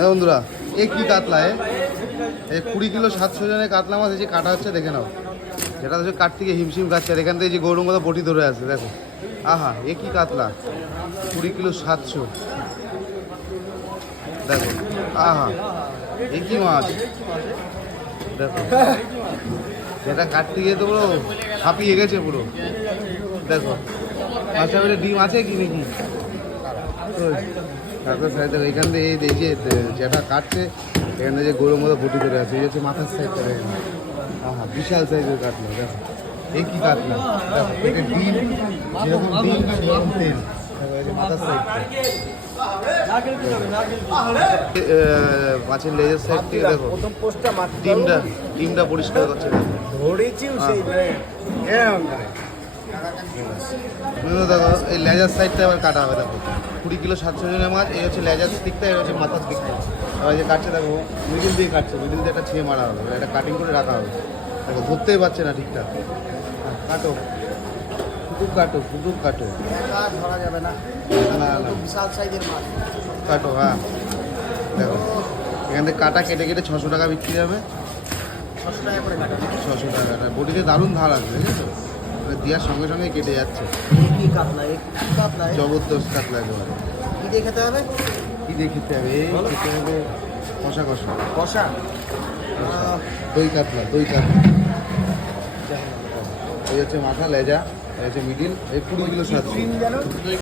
হ্যাঁ বন্ধুরা, এ কি কাতলা এ? কুড়ি কিলো সাতশো জনের কাতলা মাছ, এই যে কাটা হচ্ছে, দেখে নাও। যেটা হচ্ছে কাঠ থেকে হিমশিম খাচ্ছে, আর এখান থেকে যে গৌরঙ্গদা বটি ধরে আছে, দেখো। আহা, এ কাতলা? কুড়ি কিলো সাতশো। দেখো, আহা, এ মাছ? দেখো। যেটা কাটতে গিয়ে তো পুরো হাঁপিয়ে গেছে পুরো। দেখো বেড়ে ডিম আছে কি নাকি? তারপর সাইডে এখান থেকে এই যে যেটা কাটছে এখান যে গরুর মতো বটি ধরে আছে এই হচ্ছে মাথার সাইডটা আহা বিশাল সাইজের কাটলো দেখো। এই কি কাটলো? দেখো এটা ডিম যেরকম ডিম সেরকম তেল। দেখো এই যে মাথার সাইডটা মাছের লেজের সাইড থেকে দেখো ডিমটা ডিমটা পরিষ্কার করছে। দেখো ধরেছিও সেই করে। বিভিন্ন দেখো এই লেজার সাইডটা আবার কাটা হবে দেখো। কুড়ি কিলো সাতশো জনের মাছ এই হচ্ছে লেজার দিকটা এই হচ্ছে মাথার দিকটা এবার যে কাটছে দেখো মিডিল দিয়ে কাটছে মিডিল দিয়ে একটা ছিঁড়ে মারা হবে এটা কাটিং করে রাখা হবে। দেখো ধরতেই পারছে না ঠিকঠাক। কাটো কুটুক কাটো কুটুক কাটো। ধরা যাবে না। বিশাল সাইজের মাছ কাটো হ্যাঁ। দেখো এখান থেকে কাটা কেটে কেটে ছশো টাকা বিক্রি হবে। ছশো টাকা করে কাটা। ছশো টাকা বটিতে দারুণ ধার আছে বুঝেছ মানে দেওয়ার সঙ্গে সঙ্গে কেটে যাচ্ছে। কি কাতলা কাতলা জবরদস্ত কাতলা একেবারে। কি দিয়ে খেতে হবে? কি দিয়ে খেতে হবে? এই খেতে হবে কষা কষা। কষা? দই কাতলা দই কাতলা। এই হচ্ছে মাথা লেজা এই হচ্ছে মিডিল এই কুড়ি কিলো সাতশো